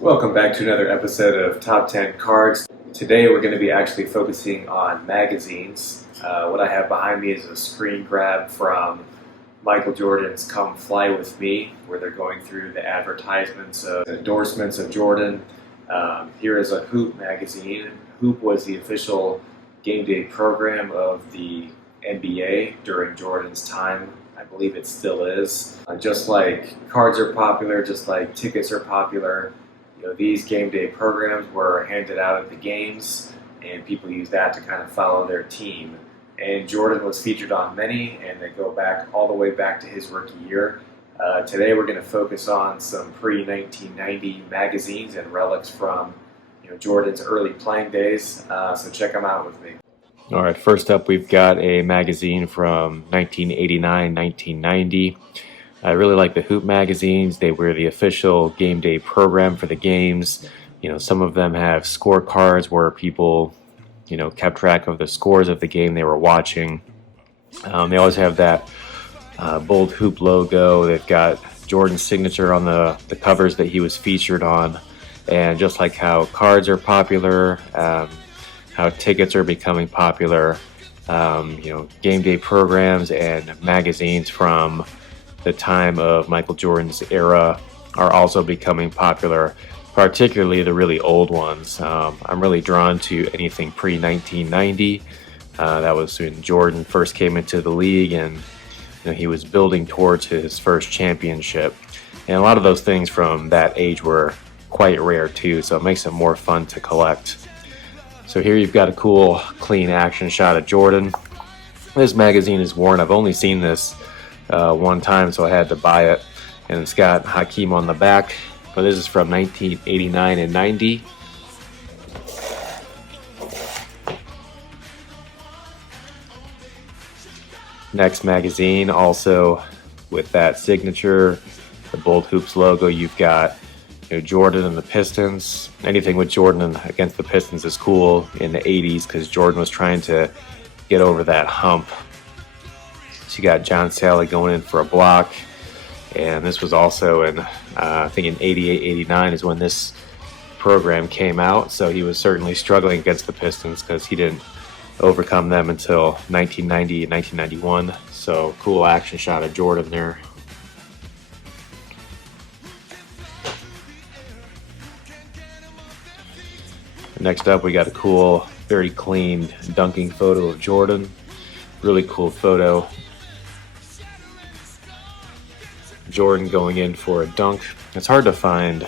Welcome back to another episode of Top 10 Cards. Today we're going to be actually focusing on magazines. What I have behind me is a screen grab from Michael Jordan's Come Fly With Me, where they're going through the advertisements of endorsements of Jordan. Here is a Hoop magazine. Hoop was the official game day program of the NBA during Jordan's time. I believe it still is. Just like cards are popular, just like tickets are popular, these game day programs were handed out at the games, and people use that to kind of follow their team. And Jordan was featured on many, and they go back all the way back to his rookie year. Today we're going to focus on some pre-1990 magazines and relics from Jordan's early playing days. So check them out with me. All right, first up we've got a magazine from 1989-1990. I really like the Hoop magazines. They were the official game day program for the games. Some of them have scorecards where people, kept track of the scores of the game they were watching. They always have that bold Hoop logo. They've got Jordan's signature on the covers that he was featured on. And just like how cards are popular, how tickets are becoming popular, game day programs and magazines from the time of Michael Jordan's era are also becoming popular, particularly the really old ones. I'm really drawn to anything pre-1990. That was when Jordan first came into the league, and he was building towards his first championship. And a lot of those things from that age were quite rare too, so it makes it more fun to collect. So here you've got a cool, clean action shot of Jordan. This magazine is worn. I've only seen this one time, so I had to buy it, and it's got Hakeem on the back, but this is from 1989 and 90. Next magazine, also with that signature, the Bold Hoops logo, you've got Jordan and the Pistons. Anything with Jordan against the Pistons is cool in the 80s because Jordan was trying to get over that hump. So you got John Sally going in for a block, and this was also in, I think in 88, 89 is when this program came out, so he was certainly struggling against the Pistons because he didn't overcome them until 1990 and 1991, so cool action shot of Jordan there. Next up, we got a cool, very clean dunking photo of Jordan. Really cool photo. Jordan going in for a dunk. It's hard to find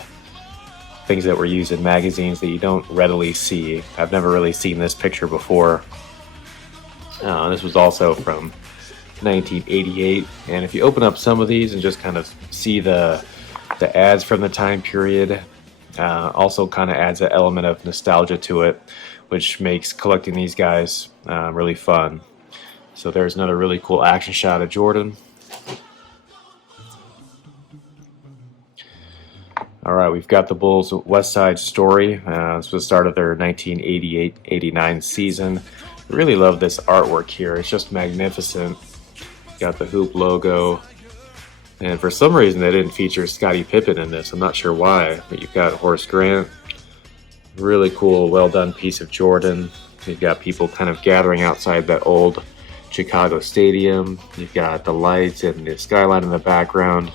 things that were used in magazines that you don't readily see. I've never really seen this picture before. This was also from 1988, and if you open up some of these and just kind of see the ads from the time period, also kind of adds an element of nostalgia to it, which makes collecting these guys really fun. So there's another really cool action shot of Jordan. All right, we've got the Bulls' West Side Story. This was the start of their 1988-89 season. Really love this artwork here. It's just magnificent. Got the Hoop logo. And for some reason, they didn't feature Scottie Pippen in this. I'm not sure why, but you've got Horace Grant. Really cool, well-done piece of Jordan. You've got people kind of gathering outside that old Chicago stadium. You've got the lights and the skyline in the background.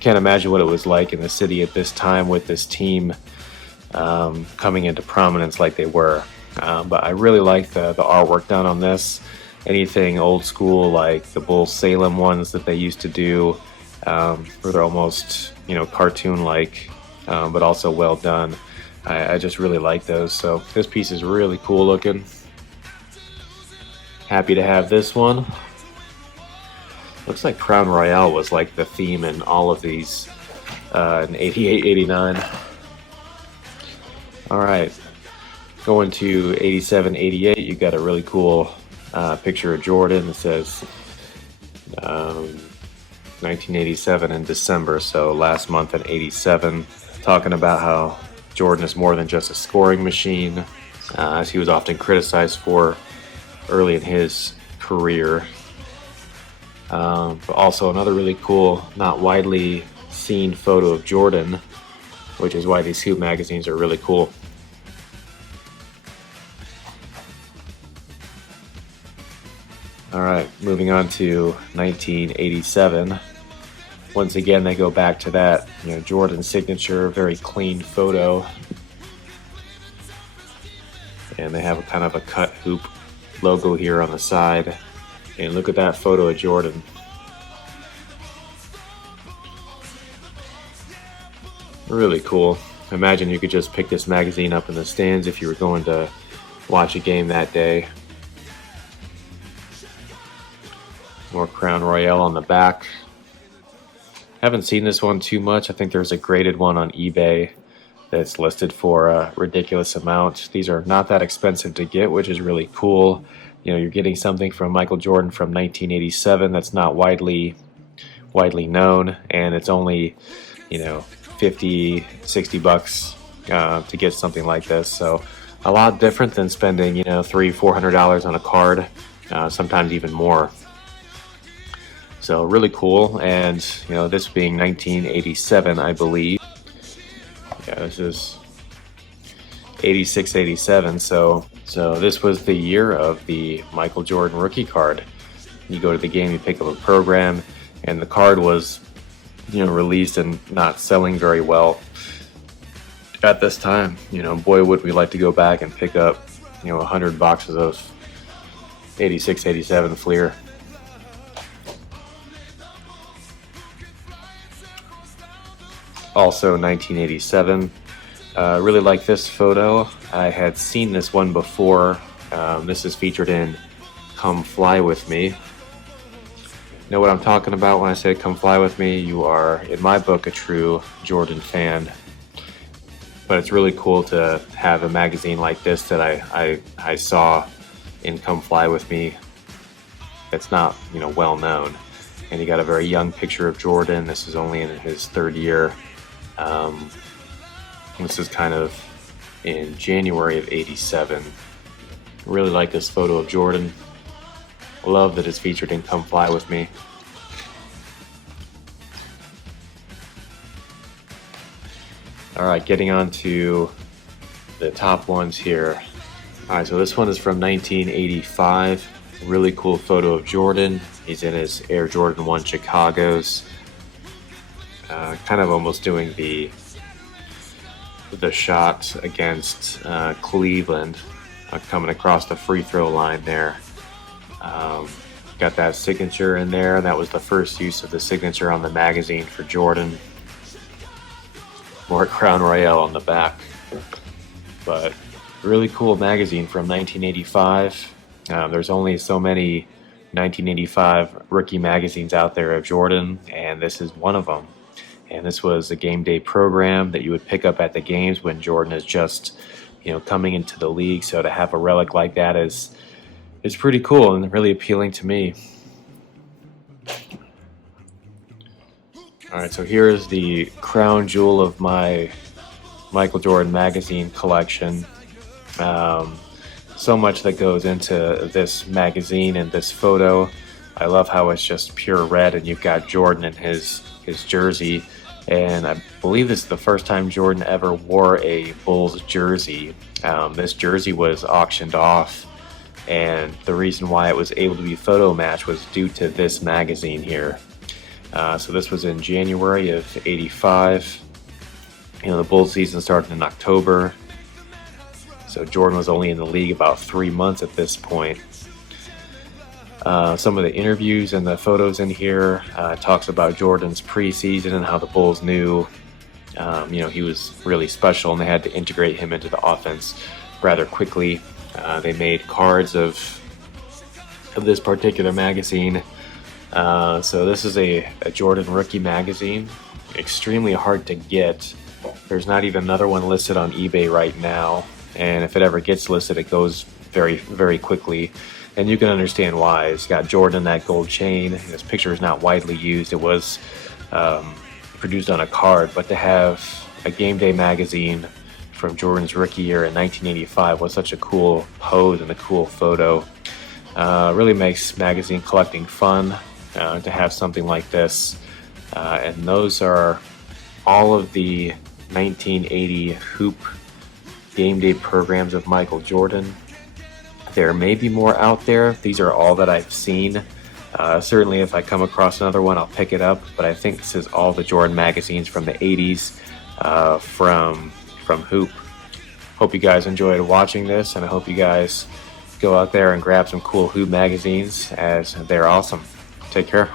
Can't imagine what it was like in the city at this time with this team coming into prominence like they were. But I really like the artwork done on this. Anything old school like the Bulls Salem ones that they used to do, where they're almost cartoon-like, but also well done. I just really like those. So this piece is really cool looking. Happy to have this one. Looks like Crown Royale was like the theme in all of these in 88, 89. All right, going to 87, 88, you got a really cool picture of Jordan. It says 1987 in December, so last month in 87, talking about how Jordan is more than just a scoring machine, as he was often criticized for early in his career. But also another really cool, not widely scene photo of Jordan, which is why these Hoop magazines are really cool. Alright, moving on to 1987. Once again, they go back to that, Jordan signature, very clean photo. And they have a kind of a cut hoop logo here on the side. And look at that photo of Jordan. Really cool. Imagine you could just pick this magazine up in the stands if you were going to watch a game that day. More Crown Royale on the back. Haven't seen this one too much. I think there's a graded one on eBay that's listed for a ridiculous amount. These are not that expensive to get, which is really cool. You're getting something from Michael Jordan from 1987 that's not widely known, and it's only, $50, $60 to get something like this. So a lot different than spending, $300-$400 on a card, sometimes even more. So really cool, and this being 1987, I believe. Yeah, this is 86-87. So this was the year of the Michael Jordan rookie card. You go to the game, you pick up a program, and the card was, released and not selling very well at this time. Boy, would we like to go back and pick up, 100 boxes of 86-87 Fleer. Also 1987. Really like this photo. I had seen this one before. This is featured in Come Fly With Me. Know what I'm talking about when I say Come Fly With Me? You are, in my book, a true Jordan fan. But it's really cool to have a magazine like this that I saw in Come Fly With Me. It's not, well known. And you got a very young picture of Jordan. This is only in his third year. This is kind of in January of 87. Really like this photo of Jordan. Love that it's featured in Come Fly With Me. Alright, getting on to the top ones here. Alright, so this one is from 1985. Really cool photo of Jordan. He's in his Air Jordan 1 Chicago's. Kind of almost doing the shot against Cleveland, coming across the free throw line there. Got that signature in there. That was the first use of the signature on the magazine for Jordan. More Crown Royale on the back. But really cool magazine from 1985. There's only so many 1985 rookie magazines out there of Jordan, and this is one of them. And this was a game day program that you would pick up at the games when Jordan is just, coming into the league. So to have a relic like that is pretty cool and really appealing to me. All right, so here is the crown jewel of my Michael Jordan magazine collection. So much that goes into this magazine and this photo. I love how it's just pure red, and you've got Jordan in his jersey. And I believe this is the first time Jordan ever wore a Bulls jersey. This jersey was auctioned off, and the reason why it was able to be photo matched was due to this magazine here. So this was in January of 85. The Bulls season started in October. So Jordan was only in the league about 3 months at this point. Some of the interviews and the photos in here talks about Jordan's preseason and how the Bulls knew, he was really special, and they had to integrate him into the offense rather quickly. They made cards of this particular magazine. So this is a Jordan rookie magazine, extremely hard to get. There's not even another one listed on eBay right now, and if it ever gets listed, it goes very, very quickly. And you can understand why. It's got Jordan, that gold chain. This picture is not widely used. It was produced on a card, but to have a game day magazine from Jordan's rookie year in 1985 was such a cool pose and a cool photo. Really makes magazine collecting fun to have something like this. And those are all of the 1980 Hoop game day programs of Michael Jordan. There may be more out there. These are all that I've seen. Certainly if I come across another one, I'll pick it up, but I think this is all the Jordan magazines from the 80s from Hoop. Hope you guys enjoyed watching this, and I hope you guys go out there and grab some cool Hoop magazines, as they're awesome. Take care.